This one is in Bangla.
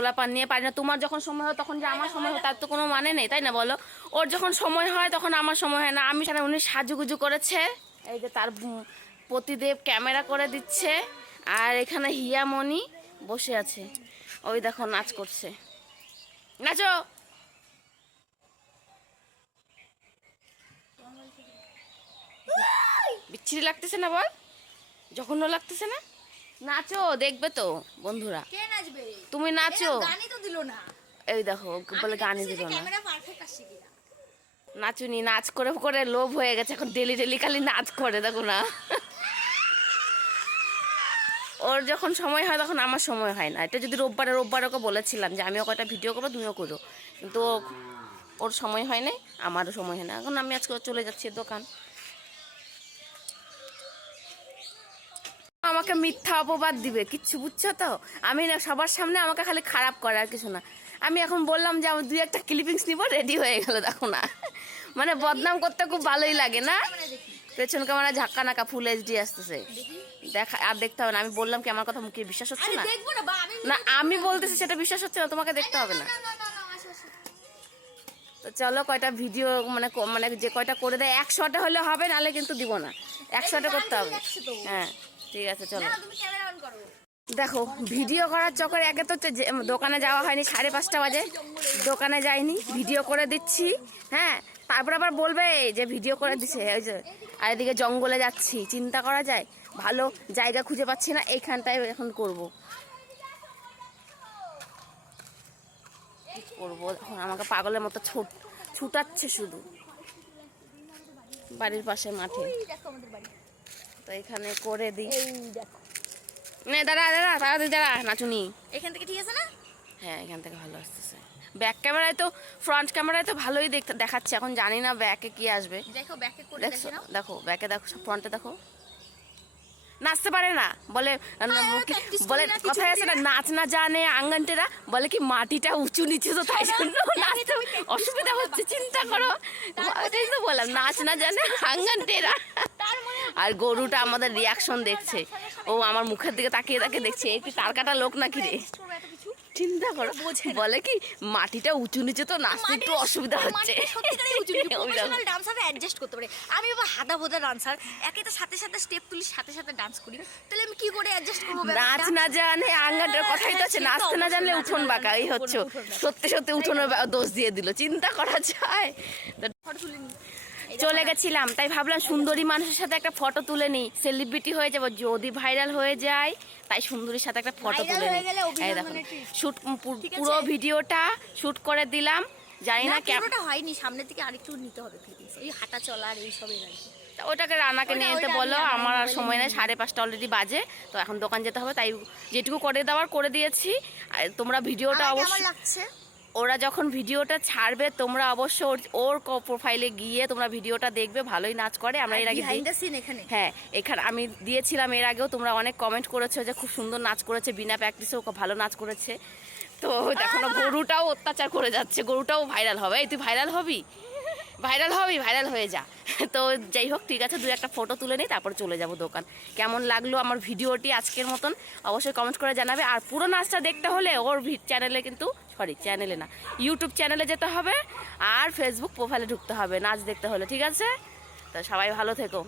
পোলাপান নিয়ে পারি না। তোমার যখন সময় হয় তখন যে আমার সময় হয় তার তো কোনো মানে নেই, তাই না বলো? ওর যখন সময় হয় তখন আমার সময় হয় না। আমি সারা উনি সাজুগুজু করেছে, এই যে তার পতিদেব ক্যামেরা করে দিচ্ছে, আর এখানে হিয়ামণি বসে আছে, ওই দেখো নাচ করছে। নাচো। বিচ্ছিরি লাগতেছে না বল? জঘন্য লাগতেছে না? নাচো, দেখবে তো বন্ধুরা। কে নাচবে? তুমি নাচো। গানই তো দিল না। এই দেখো বলে গানই দিল না। ক্যামেরা পারফেক্ট আসছে কিনা। নাচুনি, নাচ করে করে লোভ হয়ে গেছে, এখন ডেলি ডেলি খালি নাচ করে, দেখো না। ওর যখন সময় হয় তখন আমার সময় হয় না। এটা যদি রোববারে ওকে বলেছিলাম যে আমিও কয়টা ভিডিও করবো, তুমিও করো, কিন্তু ওর সময় হয় নাই, আমারও সময় হয় না। এখন আমি আজকে চলে যাচ্ছি দোকান। আমাকে মিথ্যা অপবাদ দিবে, কিচ্ছু বুঝছো তো? আমি না সবার সামনে আমাকে খালি খারাপ করে, আর কিছু না। আমি এখন বললাম যে আমি 2-1টা ক্লিপিংস নিব, রেডি হয়ে গেল, দেখো না। মানে বদনাম করতে খুব ভালোই লাগে না? পেছন ক্যামেরা ঝাক্কা নাকা ফুল এইচডি আসতেছে, দেখা আর দেখতে হবে না। আমি বললাম কি আমার কথা মুখে বিশ্বাস হচ্ছে না? না আমি বলতেছি সেটা বিশ্বাস হচ্ছে না, তোমাকে দেখতে হবে না। তো চলো কয়টা ভিডিও মানে মানে যে কয়টা করে দেয় 100টা হলে হবে, নাহলে কিন্তু দিব না। 100টা করতে হবে। হ্যাঁ ঠিক আছে চলো। দেখো ভিডিও করার চক্করে একে তো দোকানে যাওয়া হয়নি, 5:30 বাজে দোকানে যাইনি, ভিডিও করে দিচ্ছি। হ্যাঁ তারপর আবার বলবে যে ভিডিও করে দিছে, ওই যে আর এদিকে জঙ্গলে যাচ্ছি, চিন্তা করা যায়? ভালো জায়গা খুঁজে পাচ্ছি না, এইখানটায় এখন করবো করবো। এখন আমাকে পাগলের মতো ছুটাচ্ছে শুধু বাড়ির পাশে মাঠে। তো এখানে করে দিই। দাঁড়া দাঁড়া তাড়াতাড়ি দাঁড়া নাচুনি। এখান থেকে ঠিক আছে না? হ্যাঁ এখান থেকে ভালো আসতেছে। ব্যাক ক্যামেরায় তো, ফ্রন্ট ক্যামেরায় তো ভালোই দেখাচ্ছে, এখন জানি না ব্যাকে কি আসবে। দেখো ব্যাকে করে দেখো দেখো ব্যাকে দেখো, ফ্রন্টে দেখো। নাচতে পারে না বলে, বলে কথায় আছে না, নাচ না জানে আঙ্গানটেরা, বলে কি মাটিটা উঁচু নিচু তো তাই জন্য নাচতে অসুবিধা হচ্ছে। চিন্তা করো, এটাই তো বললাম, নাচ না জানে আঙ্গানটেরা। আর গরুটা আমাদের রিয়াকশন দেখছে, ও আমার মুখের দিকে তাকিয়ে তাকিয়ে দেখছে, এই কি তার কাটা লোক নাকি রে। চিন্তা করো, বলে কি মাটিটা উঁচু নিচে তো নাচতে একটু অসুবিধা হচ্ছে। অ্যাডজাস্ট করতে পারে। আমি বাবা হাদা ভোদা ডান্সার, একে তো সাথে সাথে স্টেপ তুলি, সাথে সাথে ডান্স করি, তাহলে আমি কি করে অ্যাডজাস্ট করবো? নাচ না জানে আঙ্গাটার কথাই তো আছে, নাচতে না জানলে উঠোন বাঁকা, এই হচ্ছে সত্যি সত্যি উঠোনের দোষ দিয়ে দিল। চিন্তা করা যায়? চলে গেছিলাম, তাই ভাবলাম সুন্দরী মানুষের সাথে একটা ফটো তুলে নিই, সেলিব্রিটি হয়ে যাবো যদি ভাইরাল হয়ে যায়, তাই সুন্দরীর সাথে একটা ফটো তুলে নিই। এই দেখো শুট, পুরো ভিডিওটা শুট করে দিলাম। জানি না ক্যামেরাটা হয়নি, সামনের দিকে আরেকটু নিতে হবে ক্লিপিংস, এই হাঁটা চলা আর এই সবই আর কি। ওটাকে রানাকে নিয়ে যেতে বলো, আমার আর সময় নেই, 5:30 অলরেডি বাজে, তো এখন দোকান যেতে হবে, তাই যেটুকু করে দেওয়ার করে দিয়েছি। আর তোমরা ভিডিওটা অবশ্যই, ওরা যখন ভিডিওটা ছাড়বে তোমরা অবশ্যই ওর প্রোফাইলে গিয়ে তোমরা ভিডিওটা দেখবে, ভালোই নাচ করে। আমরা এর আগে হ্যাঁ এখানে আমি দিয়েছিলাম, এর আগেও তোমরা অনেক কমেন্ট করেছো যে খুব সুন্দর নাচ করেছে, বিনা প্র্যাকটিসেও ভালো নাচ করেছে। তো দেখো না গরুটাও অত্যাচার করে যাচ্ছে, গরুটাও ভাইরাল হবে। এই তুই ভাইরাল হবি, ভাইরাল হয়ে যা। তো যাই হোক ঠিক আছে, 2-1টা ফটো তুলে নিই, তারপর চলে যাব দোকান। কেমন লাগলো আমার ভিডিওটি আজকের মতন অবশ্যই কমেন্ট করে জানাবে। আর পুরো নাচটা দেখতে হলে ওর চ্যানেলে কিন্তু, সরি চ্যানেলে না, ইউটিউব চ্যানেলে যেতে হবে আর ফেসবুক প্রোফাইলে ঢুকতে হবে নাচ দেখতে হলে, ঠিক আছে? তো সবাই ভালো থেকো।